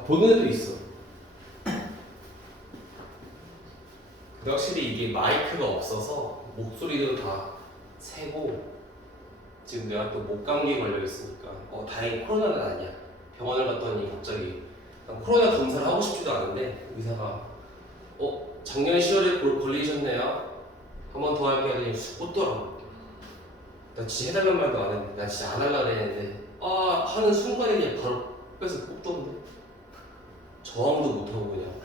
보는 애도 있어. 근데 확실히 이게 마이크가 없어서 목소리도 다 새고 지금 내가 또 목감기에 걸려 있으니까 다행히 코로나는 아니야. 병원을 갔더니 갑자기 난 코로나 검사를 하고 싶지도 않은데 의사가 작년 10월에 걸리셨네요. 한 번 더 할게 하더니 웃더라고. 나 진짜 해달란 말도 안 했는데 나 진짜 안 하려고 했는데 하는 순간에 그냥 바로 빼서 뽑던데 저항도 못하고 그냥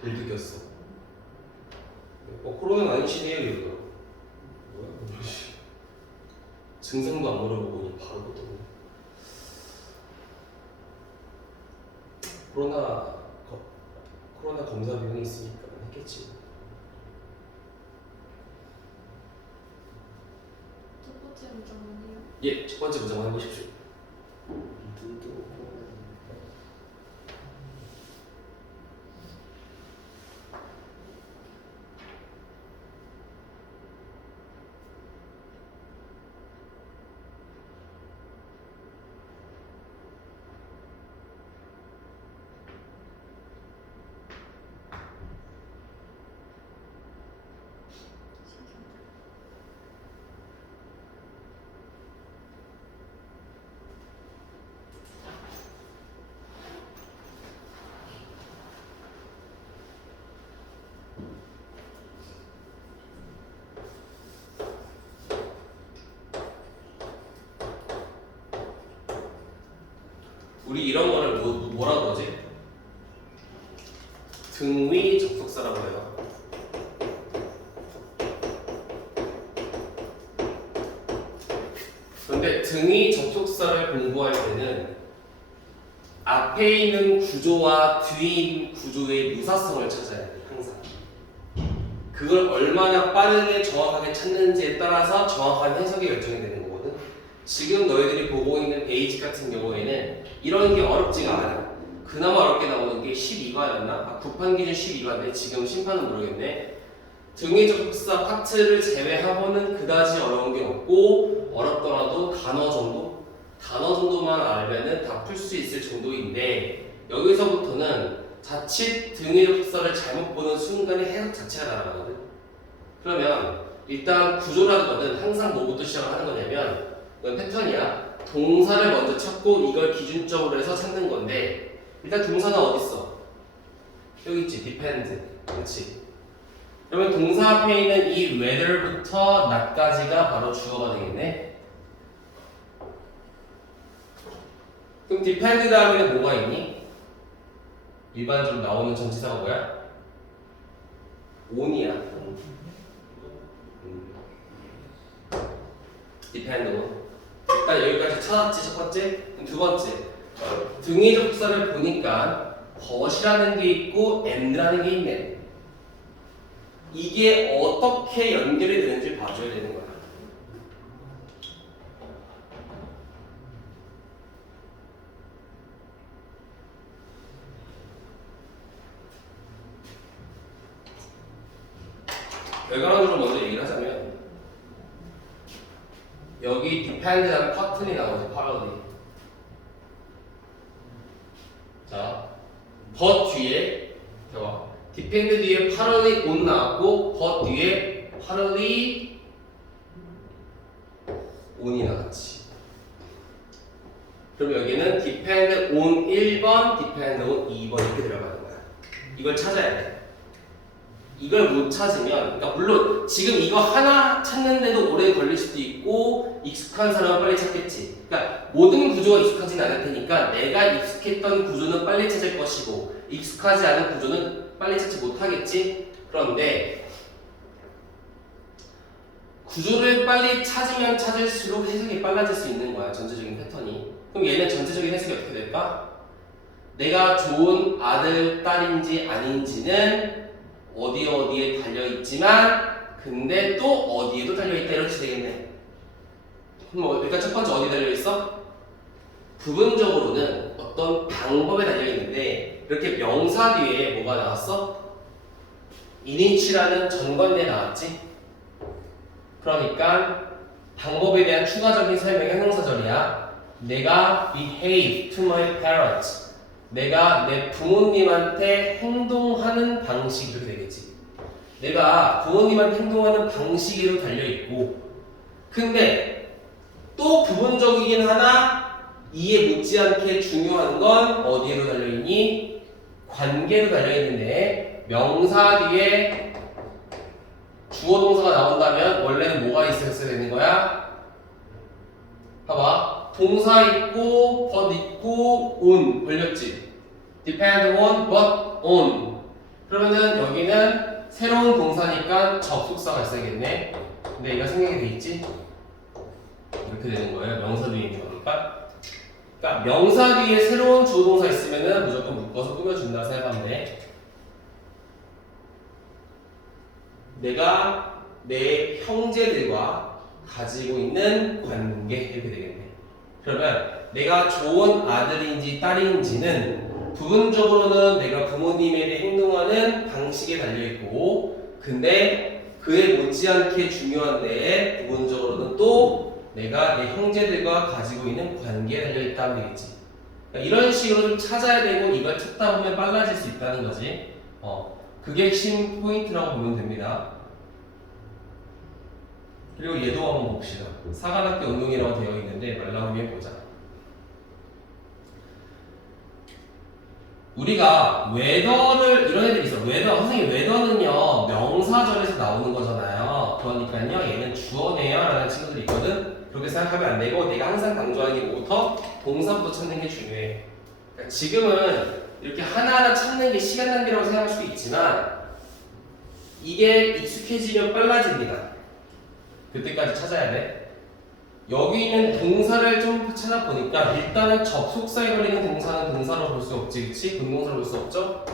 돌득였어. 코로나는 아니시네요 이러더라고. 뭐야? 증상도 안 물어보고 그냥 바로 뽑던데. 코로나 검사 비용이 있으니까 했겠지. 첫 번째 문장은요? 예, 첫 번째 문장 해보십시오. 우리 이런 거를 뭐라고 그러지? 등위 접속사라고 해요. 그런데 등위 접속사를 공부할 때는 앞에 있는 구조와 뒤에 있는 구조의 유사성을 찾아야 돼, 항상. 그걸 얼마나 빠르게 정확하게 찾는지에 따라서 정확한 해석이 결정이 되는 거거든. 지금 너희들이 보고 있는 베이직 같은 경우에는 이런 게 어렵지가 않아. 그나마 어렵게 나오는 게 12과였나? 구판 기준 12과인데 지금 심판은 모르겠네. 등위 접속사 파트를 제외하고는 그다지 어려운 게 없고 어렵더라도 단어 정도만 알면은 다 풀 수 있을 정도인데 여기서부터는 자칫 등위 접속사를 잘못 보는 순간에 해석 자체가 날아가거든. 그러면 일단 구조라는 거는 항상 뭐부터 시작을 하는 거냐면 이건 패턴이야. 동사를 먼저 찾고 이걸 기준점으로 해서 찾는 건데 일단 동사는 어딨어? 여기 있지, depend. 그렇지? 그러면 동사 앞에 있는 이 whether부터 not까지가 바로 주어가 되겠네. 그럼 depend 다음에는 뭐가 있니? 일반적으로 나오는 전치사가 뭐야? on이야. depend on. 일단 여기까지 찾았지, 첫 번째. 그럼 두 번째. 등위 접속사를 보니까 but이라는 게 있고 and라는 게 있네. 이게 어떻게 연결이 되는지 봐줘야 되는 거야. 결과론으로 먼저 얘기를 하자면 여기 depend라는 파튼이 나오지, parallel이. 자, but 뒤에 봐봐. depend 뒤에 parallelly on 나왔고 but 뒤에 parallelly on이 나왔지. 그럼 여기는 depend on 1번, depend on 2번 이렇게 들어가는 거야. 이걸 찾아야 돼. 이걸 못 찾으면, 그러니까 물론 지금 이거 하나 찾는데도 오래 걸릴 수도 있고 익숙한 사람은 빨리 찾겠지. 그러니까 모든 구조가 익숙하지는 않을 테니까 내가 익숙했던 구조는 빨리 찾을 것이고 익숙하지 않은 구조는 빨리 찾지 못하겠지. 그런데 구조를 빨리 찾으면 찾을수록 해석이 빨라질 수 있는 거야, 전체적인 패턴이. 그럼 얘는 전체적인 해석이 어떻게 될까? 내가 좋은 아들, 딸인지 아닌지는 어디에 달려있지만 근데 또 어디에도 달려있다, 이렇게 되겠네. 그럼 일단 첫 번째 어디 달려있어? 부분적으로는 어떤 방법에 달려있는데 이렇게 명사 뒤에 뭐가 나왔어? init이라는 전관대 나왔지? 그러니까 방법에 대한 추가적인 설명의 형용사절이야. 내가 behave to my parents. 내가 내 부모님한테 행동하는 방식 이렇게 되겠지. 내가 부모님한테 행동하는 방식으로 달려있고 근데 또 부분적이긴 하나 이에 못지않게 중요한 건 어디로 달려있니? 관계로 달려있는데 명사 뒤에 주어 동사가 나온다면 원래는 뭐가 있었어야 되는 거야? 봐봐. 동사 있고 but 있고 on 걸렸지. depend on but on. 그러면은 여기는 새로운 동사니까 접속사가 있어야겠네. 근데 얘가 생략이 돼 있지? 이렇게 되는 거예요. 명사 뒤에 있는 거니까. 그러니까 명사 뒤에 새로운 주어 동사 있으면은 무조건 묶어서 꾸며준다 생각하면 돼. 내가 내 형제들과 가지고 있는 관계 이렇게 되겠네. 그러면 내가 좋은 아들인지 딸인지는 부분적으로는 내가 부모님에게 행동하는 방식에 달려있고 근데 그에 못지않게 중요한데 부분적으로는 또 내가 내 형제들과 가지고 있는 관계에 달려있다 하면 되겠지. 그러니까 이런 식으로 좀 찾아야 되고 이걸 찾다 보면 빨라질 수 있다는 거지. 그게 핵심 포인트라고 보면 됩니다. 그리고 얘도 한번 봅시다. 사관학교 응용이라고 되어 있는데 말 나오면 보자. 우리가 웨더를 이런 애들이 있어. 웨더 선생님 웨더는요 명사절에서 나오는 거잖아요. 그러니까요 얘는 주어네요 라는 친구들이 있거든. 그렇게 생각하면 안 되고 내가 항상 강조하는 게 뭐부터 동사부터 찾는 게 중요해. 그러니까 지금은 이렇게 하나하나 찾는 게 시간 낭비라고 생각할 수도 있지만 이게 익숙해지면 빨라집니다. 그때까지 찾아야 돼. 여기 있는 동사를 좀 찾아보니까 일단은 접속사에 걸리는 동사는 동사로 볼 수 없지, 그치? 분동사로 볼 수 없죠?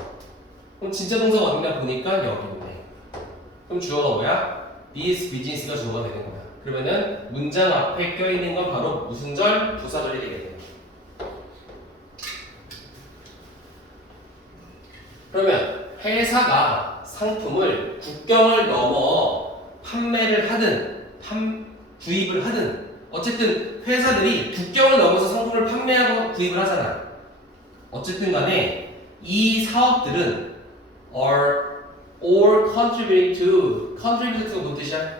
그럼 진짜 동사가 어딘가 보니까 여기 있네. 그럼 주어가 뭐야? this business가 주어가 되는 거야. 그러면은 문장 앞에 껴있는 건 바로 무슨 절? 부사절이 되겠네. 그러면 회사가 상품을 국경을 넘어 판매를 하든 구입을 하든 어쨌든 회사들이 국경을 넘어서 상품을 판매하고 구입을 하잖아. 어쨌든 간에 이 사업들은 are or contribute to가 뭔 뜻이야?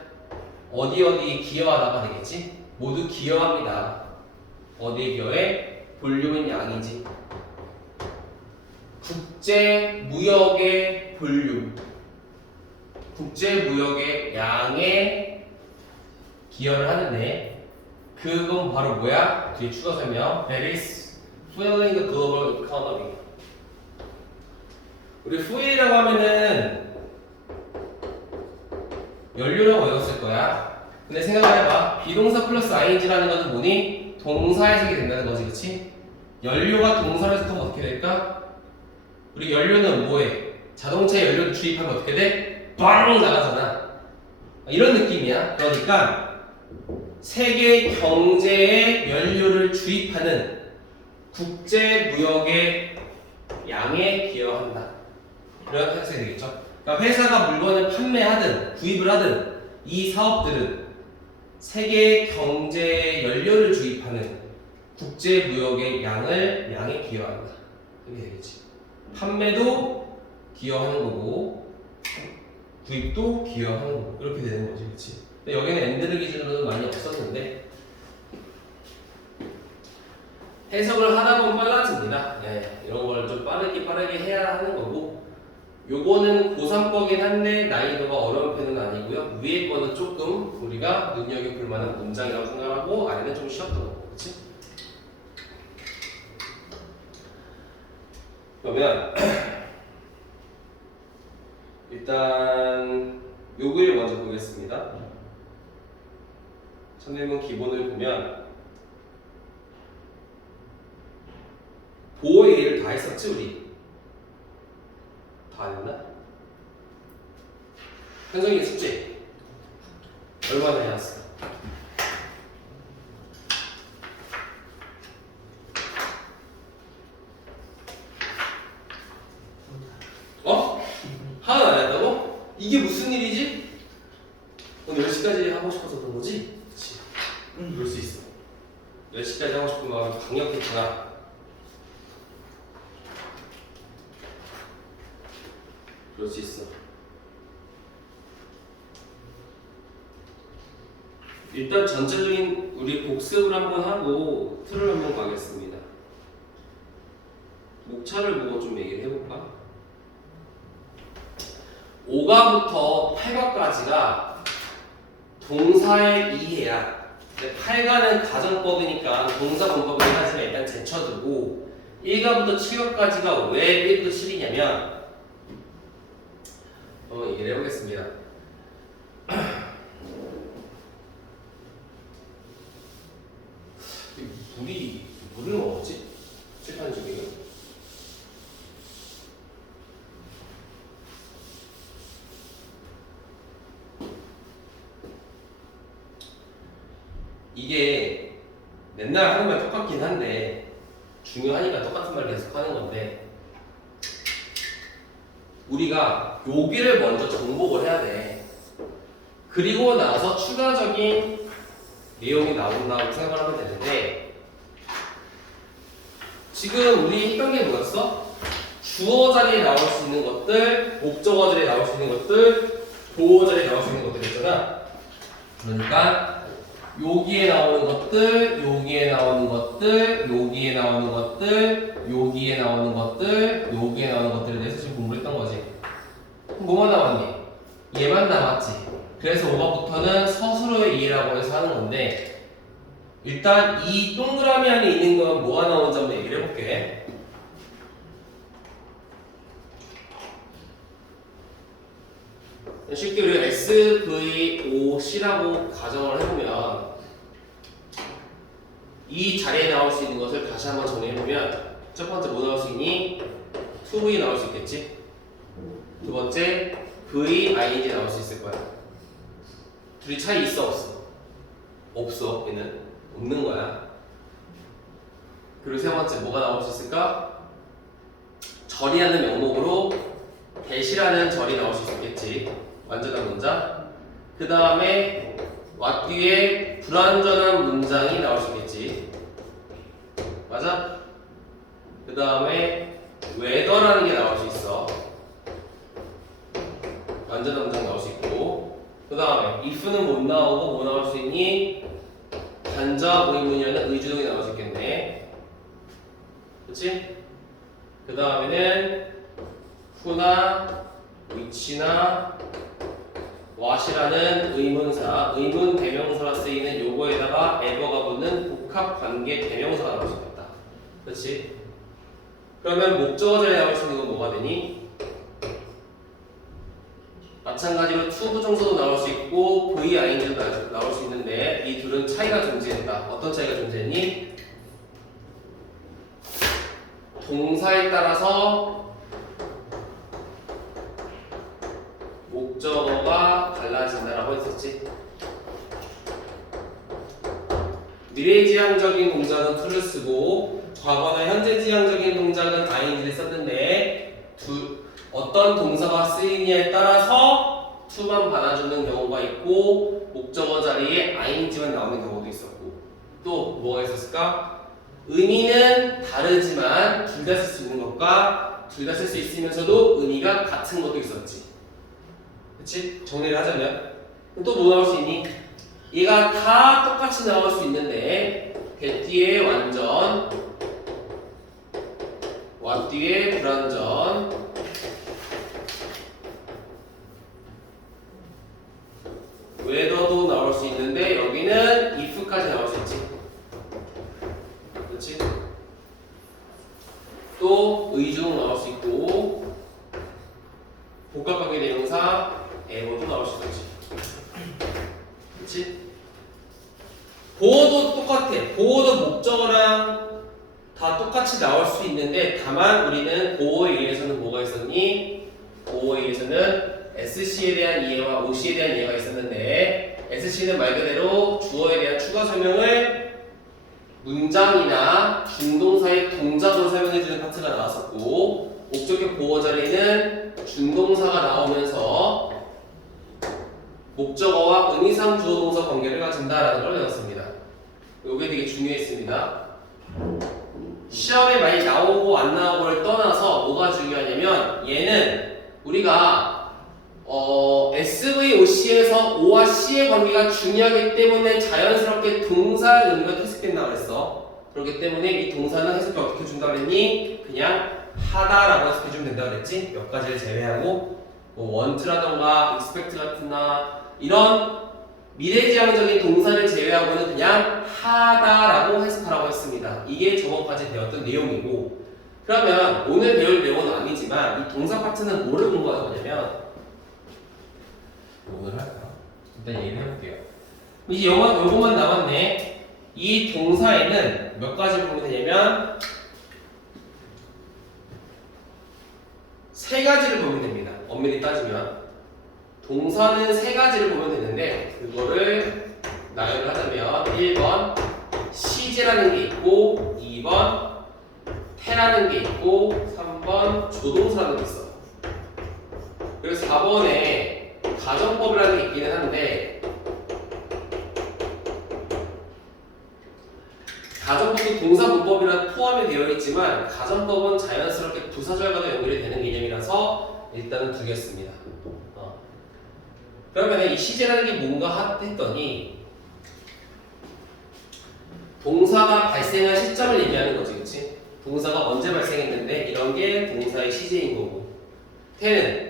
어디 기여하다가 되겠지? 모두 기여합니다. 어디에 기여해? 볼륨은 양이지. 국제 무역의 볼륨, 국제 무역의 양에 기여를 하는데 그건 바로 뭐야? 뒤에 추가 설명. That is fueling the global economy. 우리 fuel이라고 하면은 연료라고 외웠을 거야. 근데 생각을 해봐. 비동사 플러스 ing라는 것은 뭐니? 동사 해석이 된다는 거지, 그치? 연료가 동사로 해석하면 어떻게 될까? 우리 연료는 뭐해? 자동차에 연료를 주입하면 어떻게 돼? 빵 나가잖아. 이런 느낌이야. 그러니까 세계 경제에 연료를 주입하는 국제 무역의 양에 기여한다. 이런 해석이 되겠죠. 그러니까 회사가 물건을 판매하든 구입을 하든 이 사업들은 세계 경제에 연료를 주입하는 국제 무역의 양에 기여한다. 이렇게 되겠지. 판매도 기여하는 거고 구입도 기여하는 거고 이렇게 되는 거지, 그렇지? 근데 여기는 엔드를 기준으로는 많이 없었는데 해석을 하다 보면 빨라집니다. 네, 이런 걸 좀 빠르게 해야 하는 거고 요거는 고3거긴 한데 난이도가 어려운 편은 아니고요. 위에 거는 조금 우리가 눈여겨볼 만한 문장이라고 생각하고 아래는 좀 쉬웠던 거고, 그렇지? 그러면 일단 요 글을 먼저 보겠습니다. 선생님은 기본을 보면 보호 얘기를 다 했었지 우리? 다 안 했나? 현성이 숙제 얼마나 해왔어? 하나 안 했다고? 이게 무슨 일이지? 오늘 10시까지 하고 싶어서 그런 거지? 그치? 그럴 수 있어. 10시까지 하고 싶은 마음이 강력했구나. 그럴 수 있어. 일단 전체적인 우리 복습을 한번 하고 틀을 한번 가겠습니다. 목차를 보고 좀 얘기를 해볼까? 5가부터 8가까지가 동사의 이해야. 8가는 가정법이니까 동사 문법을 하지만 일단 제쳐두고 1가부터 7가까지가 왜 1부터 7이냐면 얘기를 해보겠습니다. 물을 먹었지? 칠판 중에 이게 맨날 하는 말 똑같긴 한데 중요하니까 똑같은 말 계속 하는 건데 우리가 여기를 먼저 정복을 해야 돼. 그리고 나서 추가적인 내용이 나온다고 생각을 하면 되는데 지금 우리 했던 게 뭐였어? 주어 자리에 나올 수 있는 것들, 목적어 자리에 나올 수 있는 것들, 보어 자리에 나올 수 있는 것들 있잖아. 그러니까 여기에 나오는 것들, 여기에 나오는 것들, 여기에 나오는 것들, 여기에 나오는 것들, 여기에 나오는 것들에 대해서 지금 공부를 했던 거지. 그럼 뭐만 남았니? 얘만 남았지. 그래서 5번부터는 서술어의 이해라고 해서 하는 건데 일단 이 동그라미 안에 있는 건 뭐가 나오는지 한번 얘기를 해볼게. 쉽게 우리가 SVOC라고 가정을 해보면 이 자리에 나올 수 있는 것을 다시 한번 정리해보면 첫 번째 뭐 나올 수 있니? 2V 나올 수 있겠지? 두 번째 V, ING 나올 수 있을 거야. 둘이 차이 있어 없어? 없어. 얘는 없는 거야. 그리고 세 번째 뭐가 나올 수 있을까? 절이라는 명목으로 대시라는 절이 나올 수 있겠지. 완전한 문장. 그 다음에 와 뒤에 불완전한 문장이 나올 수 있겠지. 맞아? 그 다음에 whether라는 게 나올 수 있어. 완전한 문장 나올 수 있고. 그 다음에 if는 못 나오고 뭐 나올 수 있니? 간접 의문이라는 의주동이 나올 수 있겠네. 그치? 그 다음에는 who나 which나 what이라는 의문사, 의문 대명사가 쓰이는 요거에다가 ever가 붙는 복합 관계 대명사가 나올 수 있겠다. 그치? 그러면 목적어 자리에 나올 수 있는 건 뭐가 되니? 마찬가지로 to 부정사도 나올 수 있고 VING도 나올 수 있는데 이 둘은 차이가 존재한다. 어떤 차이가 존재했니? 동사에 따라서 목적어가 달라진다라고 했었지. 미래지향적인 동작은 to를 쓰고 과거나 현재지향적인 동작은 ING를 썼는데 어떤 동사가 쓰이느냐에 따라서 to만 받아주는 경우가 있고 목적어 자리에 ING만 나오는 경우도 있었고 또 뭐가 있었을까? 의미는 다르지만 둘 다 쓸 수 있는 것과 둘 다 쓸 수 있으면서도 의미가 같은 것도 있었지. 그치? 정리를 하자면 또 뭐 나올 수 있니? 얘가 다 똑같이 나올 수 있는데 대 뒤에 완전 와 뒤에 불완전 whether도 나올 수 있는데 여기는 if까지 나올 수 있지. 그렇지? 또 의주동 나올 수 있고 복합관계 대명사 ever도 나올 수 있지. 그렇지? 보어도 똑같아. 보어도 목적어랑 다 똑같이 나올 수 있는데 다만 우리는 보어에 의해서는 뭐가 있었니? 보어에 의해서는 SC에 대한 이해와 OC에 대한 이해가 있었는데 SC는 말 그대로 주어에 대한 추가 설명을 문장이나 중동사의 동작으로 설명해주는 파트가 나왔었고 목적격 보어 자리는 중동사가 나오면서 목적어와 의미상 주어 동사 관계를 가진다라는 걸 배웠습니다. 이게 되게 중요했습니다. 시험에 많이 나오고 안 나오고를 떠나서 뭐가 중요하냐면 얘는 우리가 우리가 SVOC에서 O와 C의 관계가 중요하기 때문에 자연스럽게 동사의 의미가 퇴색된다고 그랬어. 그렇기 때문에 이 동사는 해석을 어떻게 준다고 그랬니? 그냥 하다라고 해석해주면 된다고 그랬지? 몇 가지를 제외하고 뭐 want라던가 expect 같은나 이런 미래지향적인 동사를 제외하고는 그냥 하다라고 해석하라고 했습니다. 이게 저번까지 배웠던 내용이고, 그러면 오늘 배울 내용은 아니지만 이 동사 파트는 뭐를 공부하는 거냐면, 오늘 할까? 일단 얘기를 해볼게요. 이제 요것만 남았네. 이 동사에는 몇 가지 보면 되냐면 세 가지를 보면 됩니다. 엄밀히 따지면 동사는 세 가지를 보면 되는데, 그거를 나열을 하자면 1번 시제라는 게 있고, 2번 태라는 게 있고, 3번 조동사라는 게 있어. 그래서 4번에 가정법이라는 게 있기는 한데, 가정법도 동사 문법이랑 포함이 되어 있지만 가정법은 자연스럽게 부사절과도 연결이 되는 개념이라서 일단은 두겠습니다. 그러면 이 시제라는 게 뭔가 했더니 동사가 발생한 시점을 얘기하는 거지, 그치? 동사가 언제 발생했는데 이런 게 동사의 시제인 거고, 태는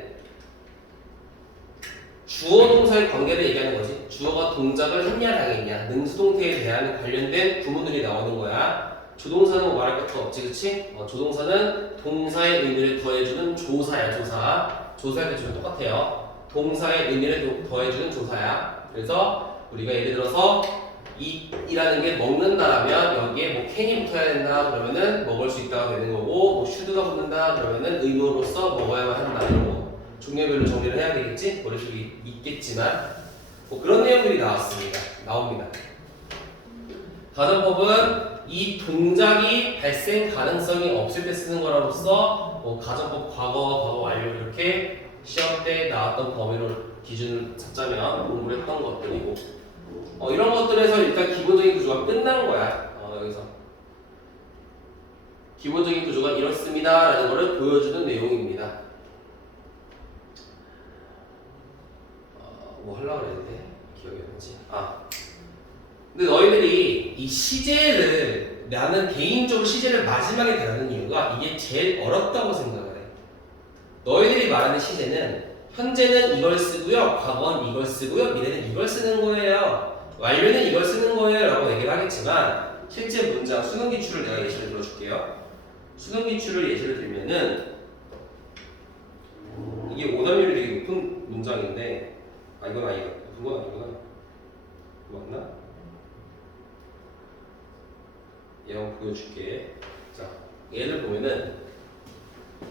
주어 동사의 관계를 얘기하는 거지. 주어가 동작을 했냐 당했냐, 능수동태에 대한 관련된 구문들이 나오는 거야. 조동사는 뭐 말할 것도 없지, 그치? 조동사는 동사의 의미를 더해주는 조사야, 조사. 조사의 대조는 똑같아요. 동사의 의미를 더해주는 조사야. 그래서 우리가 예를 들어서 이라는 게 먹는다라면 여기에 뭐 can이 붙어야 된다 그러면은 먹을 수 있다가 되는 거고, 뭐 should가 붙는다 그러면은 의무로서 먹어야만 한다, 이런 거 종류별로 정리를 해야 되겠지? 머릿속에 있겠지만 뭐 그런 내용들이 나옵니다. 가정법은 이 동작이 발생 가능성이 없을 때 쓰는 거라로서 뭐 가정법 과거 완료 이렇게 시험 때 나왔던 범위로 기준을 잡자면 공부를 했던 것들이고, 이런 것들에서 일단 기본적인 구조가 끝난 거야. 여기서 기본적인 구조가 이렇습니다 라는 거를 보여주는 내용입니다. 뭐 하려고 그랬는데 기억이 안 나지? 근데 너희들이 이 시제를, 나는 개인적으로 시제를 마지막에 다루는 이유가 이게 제일 어렵다고 생각을 해. 너희들이 말하는 시제는 현재는 이걸 쓰고요, 과거는 이걸 쓰고요, 미래는 이걸 쓰는 거예요, 완료는 이걸 쓰는 거예요 라고 얘기를 하겠지만, 실제 문장 수능 기출을 내가 예시를 들어줄게요. 수능 기출을 예시를 들면은 이게 오답률이 되게 높은 문장인데, 이건 아니다. 높은 건 아니구나. 맞나? 얘 한번 보여줄게. 자, 얘를 보면은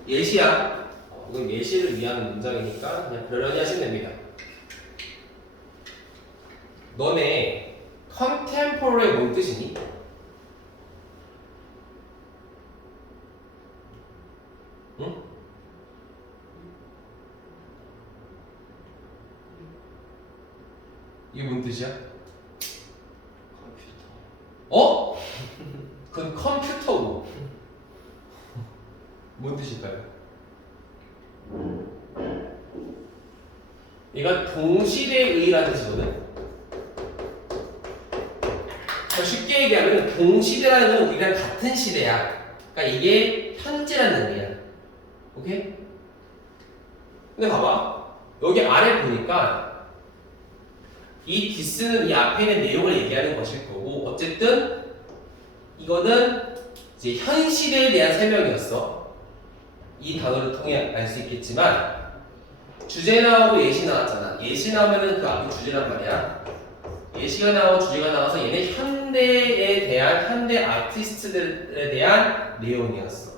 예시야. 이건 예시를 위한 문장이니까 그냥 그러려니 하시면 됩니다. 너네 contemporary 뭔 뜻이니? 응? 이게 뭔 뜻이야? 컴퓨터. 그건 컴퓨터고. 뭔 뜻일까요? 얘가 동시대의라는 뜻이거든. 쉽게 얘기하면 동시대라는 건 우리랑 같은 시대야. 그러니까 이게 현재라는 의미야. 오케이? 근데 봐봐. 여기 아래 보니까 이 디스는 이 앞에 있는 내용을 얘기하는 것일 거고, 어쨌든 이거는 이제 현 시대에 대한 설명이었어. 이 단어를 통해 알 수 있겠지만, 주제 나오고 예시 나왔잖아. 예시 나오면은 그 앞에 주제란 말이야. 예시가 나오고 주제가 나와서 얘네 현대에 대한, 현대 아티스트들에 대한 내용이었어.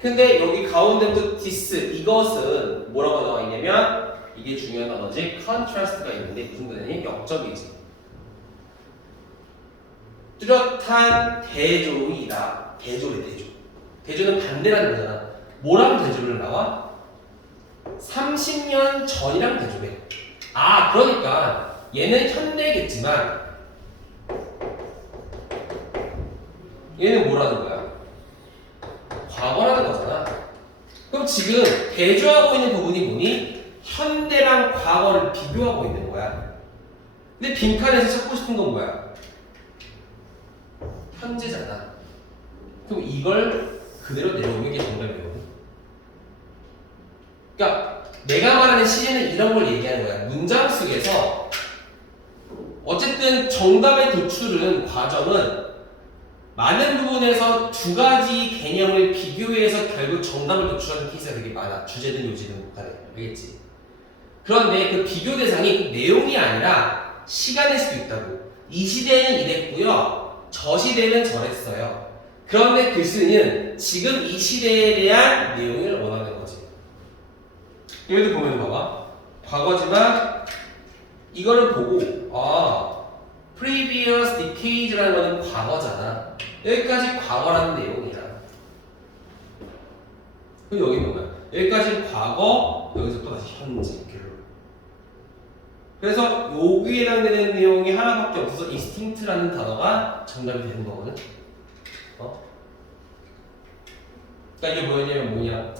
근데 여기 가운데부터 디스, 이것은 뭐라고 나와 있냐면, 이게 중요한 단어지, 컨트라스트가 있는데 무슨 뜻이니? 역적이지. 뚜렷한 대조이다. 대조래, 대조. 대조는 반대라는 거잖아. 뭐랑 대조를 나와? 30년 전이랑 대조래. 그러니까 얘는 현대겠지만 얘는 뭐라는 거야? 과거라는 거잖아. 그럼 지금 대조하고 있는 부분이 뭐니? 현대랑 과거를 비교하고 있는 거야. 근데 빈칸에서 찾고 싶은 건 뭐야? 현재잖아. 그럼 이걸 그대로 내려오는 게 정답이거든. 그러니까 내가 말하는 시제는 이런 걸 얘기하는 거야. 문장 속에서 어쨌든 정답의 도출은 과정은 많은 부분에서 두 가지 개념을 비교해서 결국 정답을 도출하는 케이스가 되게 많아. 주제든 요지든 간에. 알겠지? 그런데 그 비교 대상이 내용이 아니라 시간일 수도 있다고. 이 시대는 이랬고요. 저 시대는 저랬어요. 그런데 글쓰는 지금 이 시대에 대한 내용을 원하는 거지. 여기도 보면 봐봐. 과거지만 이거를 보고 previous decades라는 거는 과거잖아. 여기까지 과거라는 내용이야. 그럼 여기 뭐야? 여기까지 과거, 여기서 또 다시 현재. 그래서 여기에 해당되는 내용이 하나밖에 없어서 instinct라는 단어가 정답이 되는 거거든. 그러니까 이게 뭐냐?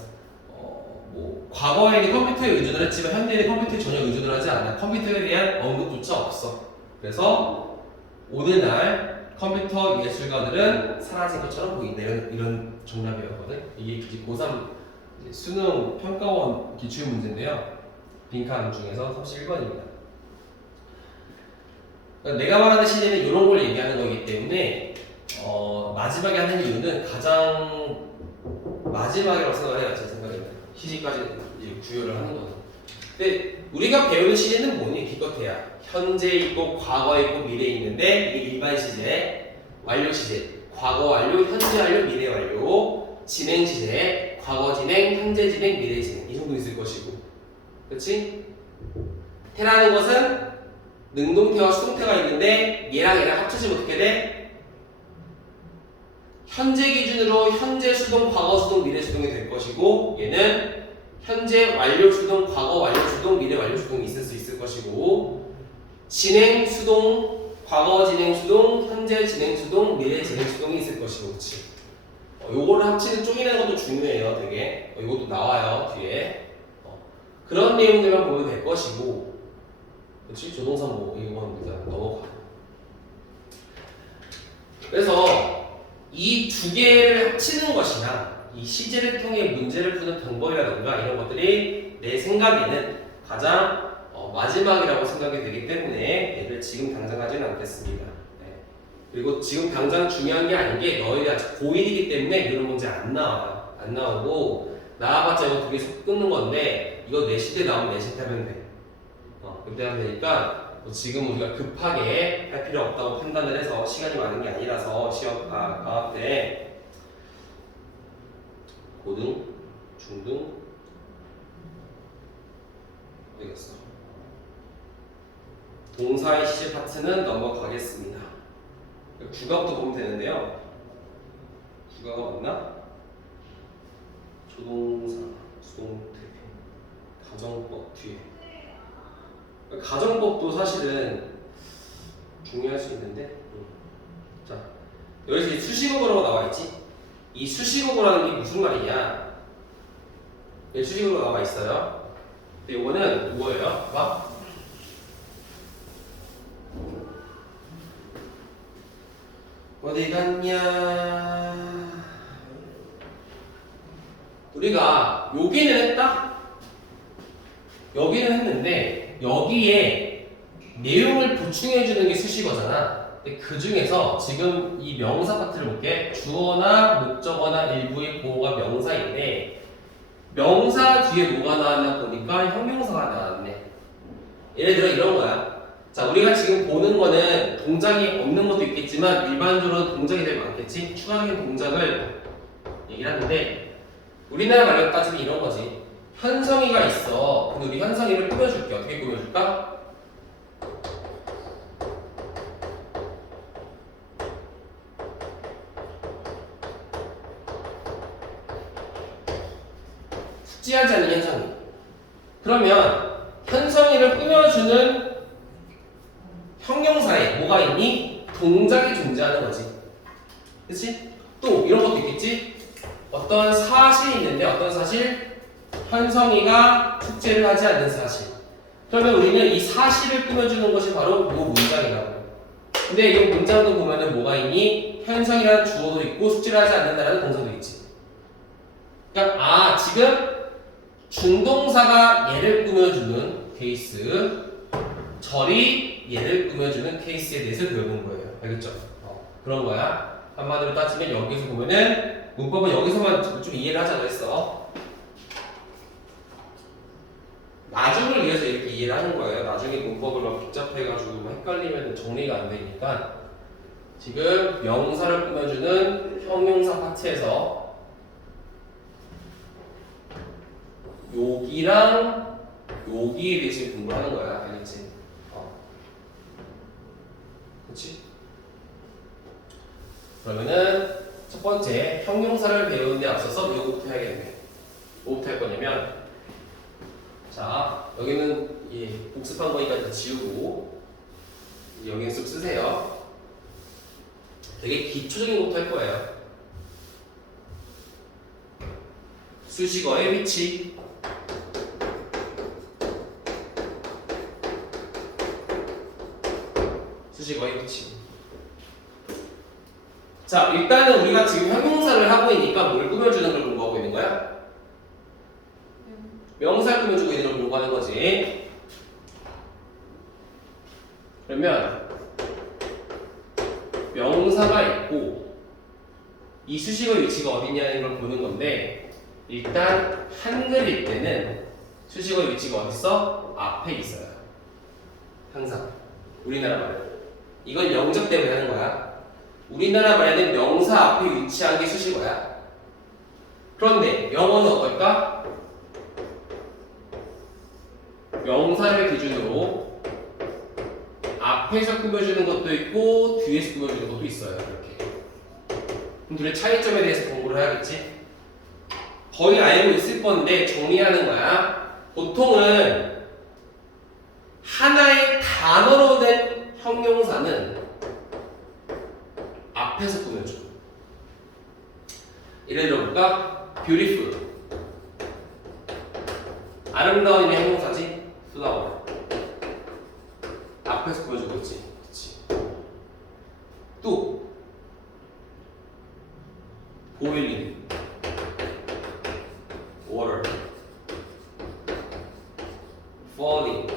뭐 과거에는 컴퓨터에 의존을 했지만 현대에는 컴퓨터에 전혀 의존을 하지 않아. 컴퓨터에 대한 언급조차 없어. 그래서 오늘날 컴퓨터 예술가들은 사라진 것처럼 보인다. 이런 정답이었거든. 이게 이제 고3 수능 평가원 기출 문제인데요. 빈칸 중에서 31번입니다. 그러니까 내가 말하는 시제는 이런 걸 얘기하는 거기 때문에 마지막에 하는 이유는 가장 마지막이라고 생각을 해요. 제 생각에는 시제까지 이제 구효를 하는 거는. 근데 우리가 배우는 시제는 뭐니? 기껏해야 현재 있고 과거 있고 미래 있는데 이게 일반 시제, 완료 시제, 과거 완료, 현재 완료, 미래 완료, 진행 시제, 과거 진행, 현재 진행, 미래 진행 이 정도 있을 것이고, 그렇지? 태라는 것은 능동태와 수동태가 있는데 얘랑 합쳐지면 어떻게 돼? 현재 기준으로 현재 수동, 과거 수동, 미래 수동이 될 것이고, 얘는 현재 완료 수동, 과거 완료 수동, 미래 완료 수동이 있을 수 있을 것이고, 진행 수동, 과거 진행 수동, 현재 진행 수동, 미래 진행 수동이 있을 것이고, 그렇지? 요거를 합치는 쪼개내는 것도 중요해요, 되게. 이것도 나와요, 뒤에. 그런 내용들만 보면 될 것이고, 그렇지? 조동사 뭐 이건 그냥 넘어가. 그래서 이 두 개를 합치는 것이나 이 시제를 통해 문제를 푸는 방법이라든가 이런 것들이 내 생각에는 가장 마지막이라고 생각이 되기 때문에 얘를 지금 당장 하지는 않겠습니다. 네. 그리고 지금 당장 중요한 게 아닌 게 너희들이 아직 고1이기 때문에 이런 문제 안 나와요. 안 나오고 나와봤자 이거 두 개 속 끊는 건데 이거 내 시대 나오면 내 시대 하면 돼. 그때 하면 되니까 지금 우리가 급하게 할 필요 없다고 판단을 해서 시간이 많은 게 아니라서 방학 때 고등, 중등 어디갔어? 동사의 시제 파트는 넘어가겠습니다. 국어부터 보면 되는데요. 국어가 맞나? 조동사, 수동태, 가정법 뒤에. 가정법도 사실은 중요할 수 있는데, 자 여기서 수식어구라고 나와 있지. 이 수식어구라는 게 무슨 말이냐? 여기 수식어구가 나와 있어요. 근데 이거는 뭐예요? 봐. 어디 갔냐? 우리가 여기는 했다. 여기는 했는데 여기에 내용을 보충해주는 게 수식어잖아. 근데 그 중에서 지금 이 명사 파트를 볼게. 주어나 목적어나 일부의 보호가 명사인데 명사 뒤에 뭐가 나왔나 보니까 형용사가 나왔네. 예를 들어 이런 거야. 자, 우리가 지금 보는 거는 동작이 없는 것도 있겠지만 일반적으로 동작이 제일 많겠지. 추가적인 동작을 얘기를 하는데 우리나라 말로 따지면 이런 거지. 현성이가 있어. 근데 우리 현성이를 꾸며줄게. 어떻게 꾸며줄까? 숙지하지 않는 현성이. 그러면 현성이를 꾸며주는 형용사에 뭐가 있니? 동작이 존재하는 거지. 그치? 또 이런 것도 있겠지? 어떤 사실이 있는데 어떤 사실? 현성이가 숙제를 하지 않는 사실. 그러면 우리는 이 사실을 꾸며주는 것이 바로 이 문장이라고. 근데 이 문장도 보면은 뭐가 있니? 현성이라는 주어도 있고 숙제를 하지 않는다라는 동사도 있지. 그러니까 지금 준동사가 얘를 꾸며주는 케이스, 절이 얘를 꾸며주는 케이스에 대해서 배우는 거예요. 알겠죠? 그런 거야. 한마디로 따지면 여기서 보면은 문법은 여기서만 좀 이해를 하자 그랬어. 나중을 위해서 이렇게 이해를 하는 거예요. 나중에 문법을 막 복잡해가지고 막 헷갈리면 정리가 안 되니까. 지금 명사를 꾸며주는 형용사 파트에서 여기랑 여기에 대해서 공부를 하는 거야. 알겠지? 그렇지? 그러면은 첫 번째 형용사를 배우는데 앞서서 요거부터 해야겠네. 뭐부터 할 거냐면, 자 여기는 복습한 거니까 다 지우고 이제 여기는 쓱 쓰세요. 되게 기초적인 것부터 할 거예요. 수식어의 위치. 수식어의 위치. 자, 일단은 우리가 지금 형용사를 하고 있으니까 뭘 꾸며주는 걸 공부하고 있는 거야? 명사를 꾸며주고 있는 걸 공부하는 거지. 그러면 명사가 있고 이 수식어의 위치가 어디냐는 걸 보는 건데, 일단 한글일 때는 수식어의 위치가 어디 있어? 앞에 있어요. 항상 우리나라 말은 이건 영적 때문에 하는 거야. 우리나라 말에는 명사 앞에 위치한 게 수식어야. 그런데 영어는 어떨까? 명사를 기준으로 앞에서 꾸며주는 것도 있고 뒤에서 꾸며주는 것도 있어요. 이렇게. 그럼 둘의 차이점에 대해서 공부를 해야겠지? 거의 알고 있을 건데 정리하는 거야. 보통은 하나의 단어로 된 형용사는 앞에서 꾸며줘. 예를 들어볼까? beautiful. 아름다운 이의 형용사지? flower. 앞에서 꾸며주고 있지. 그치? 또 boiling, water, falling,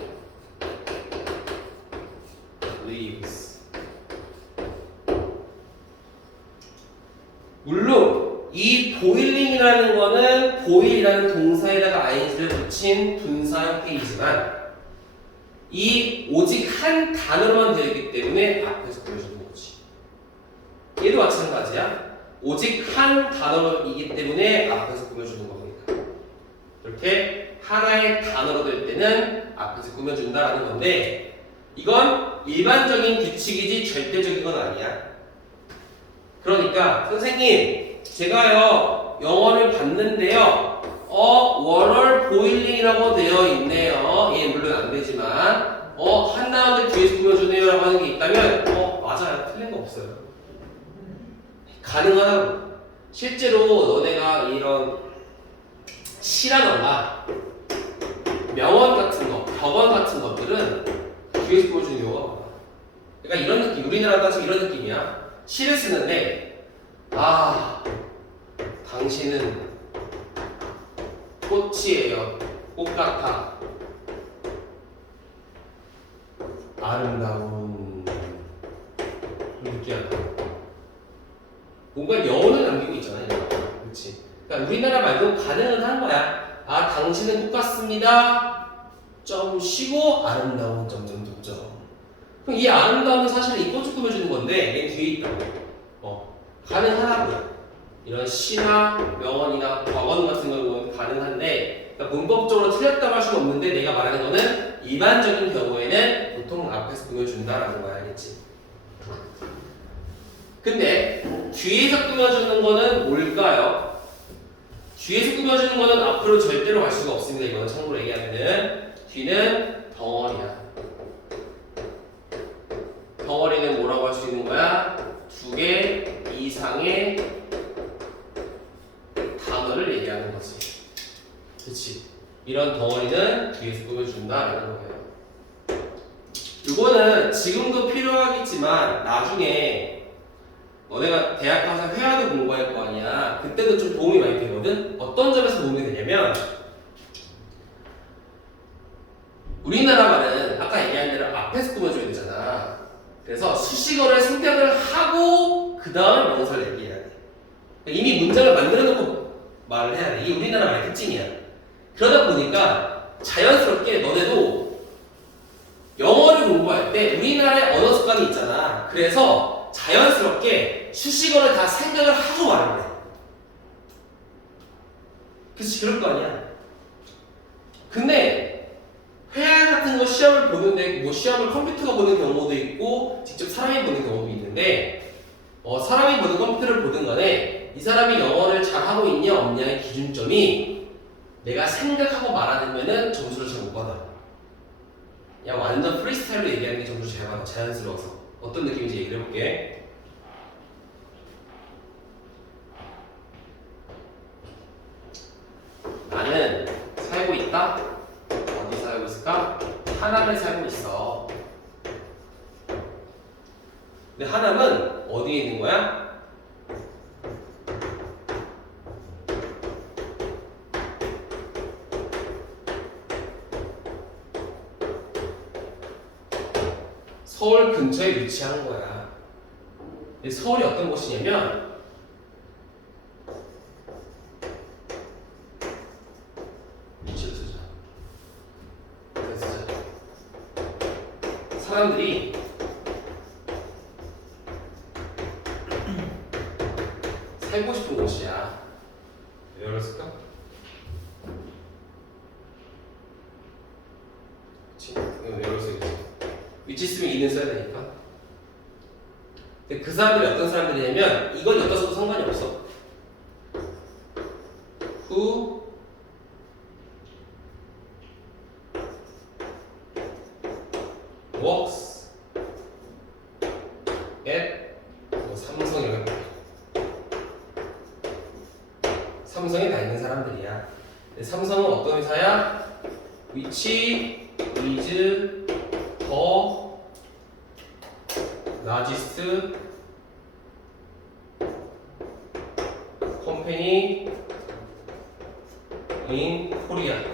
leaves. 물론 이 boiling이라는 거는 boil이라는 동사에다가 ing를 붙인 분사 형태이지만 이 오직 한 단어로만 되어 있기 때문에 앞에서 보여주는 거지. 얘도 마찬가지야. 오직 한 단어이기 때문에 앞에서 꾸며주는 거니까. 이렇게 하나의 단어로 될 때는 앞에서 꾸며준다라는 건데, 이건 일반적인 규칙이지 절대적인 건 아니야. 그러니까 선생님, 제가요 영어를 봤는데요 원어를 보일링이라고 되어 있네요. 예, 물론 안 되지만 한 단어를 뒤에서 꾸며주네요 라고 하는 게 있다면 맞아요. 틀린 거 없어요. 가능하다고. 실제로 너네가 이런 시라던가 명언 같은 거, 격언 같은 것들은 뒤에서 꾸며주는 경우가 많아. 그러니까 이런 느낌, 우리나라 따지면 이런 느낌이야. 시를 쓰는데 당신은 꽃이에요. 꽃 같아. 아름다운 느끼하다. 뭔가 여운을 남기고 있잖아요. 그렇지? 그러니까 우리나라 말도 가능은 한 거야. 당신은 꽃 같습니다. 좀 쉬고 아름다운 점점점점. 그럼 이 아름다움은 사실 이 꽃을 꾸며주는 건데 얘 뒤에 있다고. 가능하다고. 이런 시나 명언이나 격언 같은 경우는 가능한데, 그러니까 문법적으로 틀렸다고 할 수는 없는데 내가 말하는 거는 일반적인 경우에는 보통 앞에서 꾸며준다라는 거야. 알겠지? 근데 뒤에서 꾸며주는 거는 뭘까요? 뒤에서 꾸며주는 거는 앞으로 절대로 갈 수가 없습니다. 이거는 참고로 얘기하면은 뒤는 덩어리야. 덩어리는 뭐라고 할 수 있는 거야? 2개 이상의 단어를 얘기하는 거지. 그렇지. 이런 덩어리는 뒤에서 꾸며준다 이런 거예요. 이거는 지금도 필요하겠지만 나중에 너네가 대학 가서 회화도 공부할 거 아니야. 그때도 좀 도움이 많이 되거든. 어떤 점에서 도움이 되냐면 우리나라 말은 아까 얘기한 대로 앞에서 꾸며줘야 되잖아. 그래서 수식어를 선택을 하고 그 다음에 명사를 얘기해야 돼. 이미 문장을 만들어 놓고 말을 해야 돼. 이게 우리나라 말의 특징이야. 그러다 보니까 자연스럽게 너네도 영어를 공부할 때 우리나라의 언어 습관이 있잖아. 그래서 자연스럽게 수식어를 다 생각을 하고 말을 해. 그치, 그럴 거 아니야. 근데 회화 같은 거 시험을 보는데 뭐 시험을 컴퓨터가 보는 경우도 있고 직접 사람이 보는 경우도 있는데 사람이 보든 컴퓨터를 보든 간에 이 사람이 영어를 잘하고 있냐 없냐의 기준점이 내가 생각하고 말하면은 점수를 잘 못 받아. 야 완전 프리스타일로 얘기하는 게 점수를 잘 받아. 자연스러워서. 어떤 느낌인지 얘기를 해볼게. 나는 살고 있다. 어디 살고 있을까? 하남에 살고 있어. 근데 하남은 어디에 있는 거야? 서울 근처에 위치한 거야. 근데 서울이 어떤 곳이냐면 위치를 쓰자. 사람들이 살고 싶은 곳이야. 왜 그랬을까? 그치? 왜 그랬을지. 위치 쓰면 이는 써야 되니까. 근데 그 사람들이 어떤 사람들이냐면 이건 여기다 써도 상관이 없어. Who works at 삼성이라고. 삼성에 다 있는 사람들이야. 삼성은 어떤 회사야? Which is the largest company in Korea.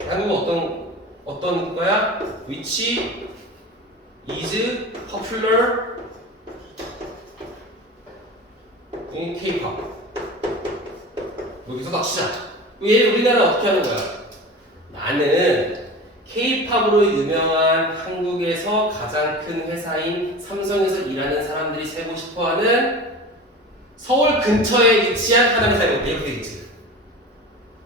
한국은 어떤 거야? Which is popular in K-pop. 여기서 맞추자. 얘 우리나라 어떻게 하는 거야? 나는 K-팝으로 유명한 한국에서 가장 큰 회사인 삼성에서 일하는 사람들이 살고 싶어하는 서울 근처에 위치한 하나의 살고 있다. 이렇게 되겠지.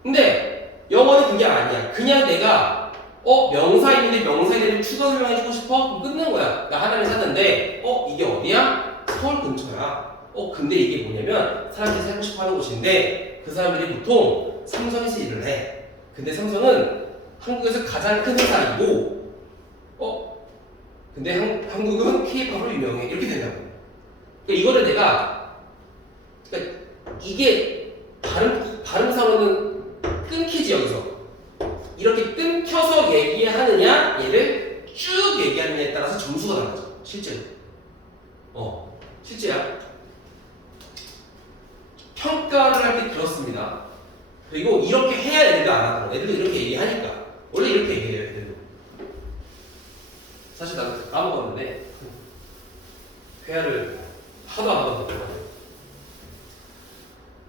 근데 영어는 그게 아니야. 그냥 내가 명사 있는데 명사에 대해 추가 설명해주고 싶어? 그럼 끊는 거야. 나 하나를 샀는데 이게 어디야? 서울 근처야. 근데 이게 뭐냐면 사람들이 살고 싶어하는 곳인데 그 사람들이 보통 삼성에서 일을 해. 근데 삼성은 한국에서 가장 큰 회사이고 근데 한국은 K-팝으로 유명해. 이렇게 된다고. 그러니까 이거를 내가 그러니까 이게 발음상으로는 끊기지. 여기서 이렇게 끊겨서 얘기하느냐 얘를 쭉 얘기하느냐에 따라서 점수가 달라져. 실제로 실제야. 평가를 할 때 그렇습니다. 그리고 이렇게 해야 애들도 알아들어. 애들도 이렇게 얘기하니까. 원래 이렇게 얘기해요, 애들도. 사실 나도 까먹었는데 회화를 하도 안 하다 보니까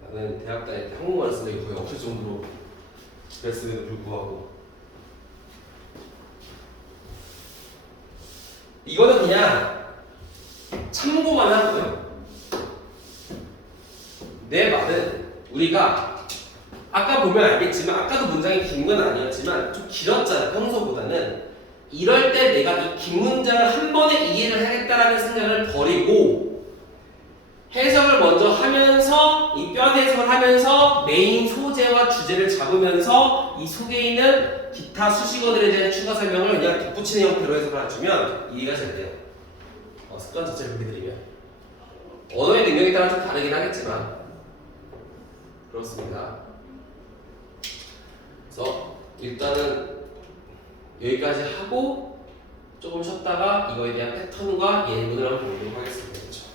나는 대학 다닐 때 한국말 쓰는 게 거의 없을 정도로 그랬음에도 불구하고 이거는 그냥 참고만 하고요. 내 말은 우리가 아까 보면 알겠지만 아까도 문장이 긴 건 아니었지만 좀 길었잖아. 평소보다는. 이럴 때 내가 이 긴 문장을 한 번에 이해를 하겠다라는 생각을 버리고 해석을 먼저 하면서 이 뼈 해석을 하면서 메인 소재와 주제를 잡으면서 이 속에 있는 기타 수식어들에 대한 추가 설명을 그냥 덧붙이는 형태로 해석을 해주면 이해가 잘 돼요. 습관 자체를 보게 드리면 언어의 능력에 따라 좀 다르긴 하겠지만 그렇습니다. 그래서 일단은 여기까지 하고 조금 쉬었다가 이거에 대한 패턴과 예문을 한번 보도록 하겠습니다. 그렇죠?